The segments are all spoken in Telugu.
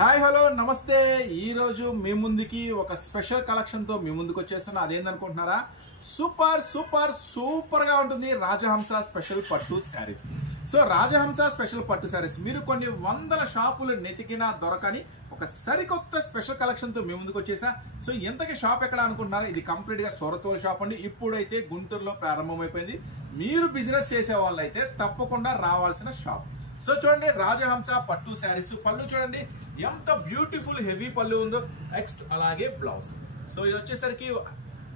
హాయ్ హలో నమస్తే ఈ రోజు మీ ముందుకి ఒక స్పెషల్ కలెక్షన్ తో మీ ముందుకు వచ్చేస్తున్నా. అదేందనుకుంటున్నారా? సూపర్ సూపర్ సూపర్ గా ఉంటుంది రాజహంస స్పెషల్ పట్టు శారీస్. సో రాజహంస స్పెషల్ పట్టు శారీస్ మీరు కొన్ని వందల షాపులు నెతికినా దొరకని ఒక సరికొత్త స్పెషల్ కలెక్షన్ తో మీ ముందుకు వచ్చేసా. సో ఎంతకి షాప్ ఎక్కడ అనుకుంటున్నారా? ఇది కంప్లీట్ గా సొరతూరు షాప్ అండి. ఇప్పుడైతే గుంటూరులో ప్రారంభమైపోయింది. మీరు బిజినెస్ చేసే వాళ్ళైతే తప్పకుండా రావాల్సిన షాప్. సో చూడండి, రాజహంస పట్టు శారీస్ పళ్ళు చూడండి ఎంత బ్యూటిఫుల్ హెవీ పళ్ళు ఉందో. నెక్స్ట్ అలాగే బ్లౌజ్. సో ఇది వచ్చేసరికి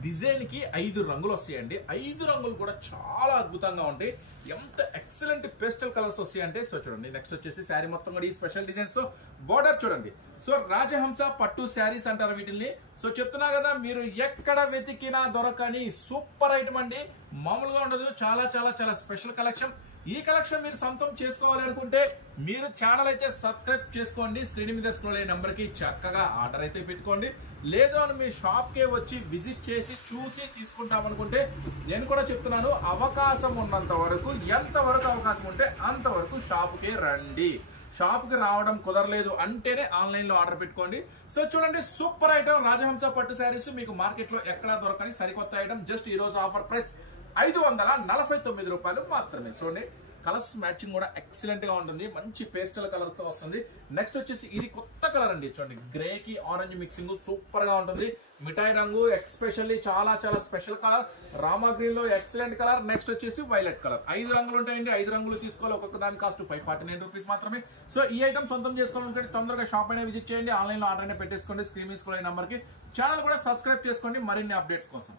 డిజైన్ కి 5 రంగులు వస్తాయండి. 5 రంగులు కూడా చాలా అద్భుతంగా ఉంటాయి. ఎంత ఎక్సలెంట్ పేస్టల్ కలర్స్ వస్తాయంటే సో చూడండి. నెక్స్ట్ వచ్చేసి శారీ మొత్తం కూడా ఈ స్పెషల్ డిజైన్స్ తో బోర్డర్ చూడండి. సో రాజహంస పట్టు శారీస్ అంటారు వీటిని. సో చెప్తున్నా కదా, మీరు ఎక్కడ వెతికినా దొరకని సూపర్ ఐటమ్ అండి. మామూలుగా ఉండదు. చాలా చాలా చాలా స్పెషల్ కలెక్షన్. ఈ కలెక్షన్ మీరు సొంతం చేసుకోవాలి అనుకుంటే మీరు ఛానల్ అయితే సబ్స్క్రైబ్ చేసుకోండి. స్క్రీన్ మీద స్క్రోల్ అయ్యే నెంబర్ కి చక్కగా ఆర్డర్ అయితే పెట్టుకోండి. లేదు అని మీ షాప్ కే వచ్చి విజిట్ చేసి చూసి తీసుకుంటాం అనుకుంటే నేను కూడా చెప్తున్నాను, అవకాశం ఉన్నంత వరకు, ఎంత వరకు అవకాశం ఉంటే అంతవరకు షాప్ కే రండి. షాప్ కి రావడం కుదరలేదు అంటేనే ఆన్లైన్ లో ఆర్డర్ పెట్టుకోండి. సో చూడండి, సూపర్ ఐటమ్ రాజహంస పట్టు శారీస్ మీకు మార్కెట్ లో ఎక్కడా దొరకని సరికొత్త ఐటమ్. జస్ట్ ఈ రోజు ఆఫర్ ప్రైస్ 549 రూపాయలు మాత్రమే. చూడండి, కలర్స్ మ్యాచింగ్ కూడా ఎక్సలెంట్ గా ఉంటుంది. మంచి పేస్టల్ కలర్ తో వస్తుంది. నెక్స్ట్ వచ్చేసి ఇది కొత్త కలర్ అండి. చూడండి, గ్రే కి ఆరెంజ్ మిక్సింగ్ సూపర్ గా ఉంటుంది. మిఠాయి రంగు ఎక్స్పెషల్లీ చాలా చాలా స్పెషల్ కలర్. రామా గ్రీన్ లో ఎక్సలెంట్ కలర్. నెక్స్ట్ వచ్చేసి వైలెట్ కలర్. 5 రంగులు ఉంటాయండి. 5 రంగులు తీసుకోవాలి. ఒక్కొక్క దాని కాస్ట్ 549 రూపీస్ మాత్రమే. సో ఈ ఐటమ్ సొంతం చేసుకోవాలంటే తొందరగా షాప్ అయినా విజిట్ చేయండి. ఆన్లైన్ లో ఆర్డర్ అయినా పెట్టేసుకోండి. స్క్రీన్ తీసుకోవాలి నెంబర్ కి. ఛానల్ కూడా సబ్స్క్రైబ్ చేసుకోండి మరిన్ని అప్డేట్స్ కోసం.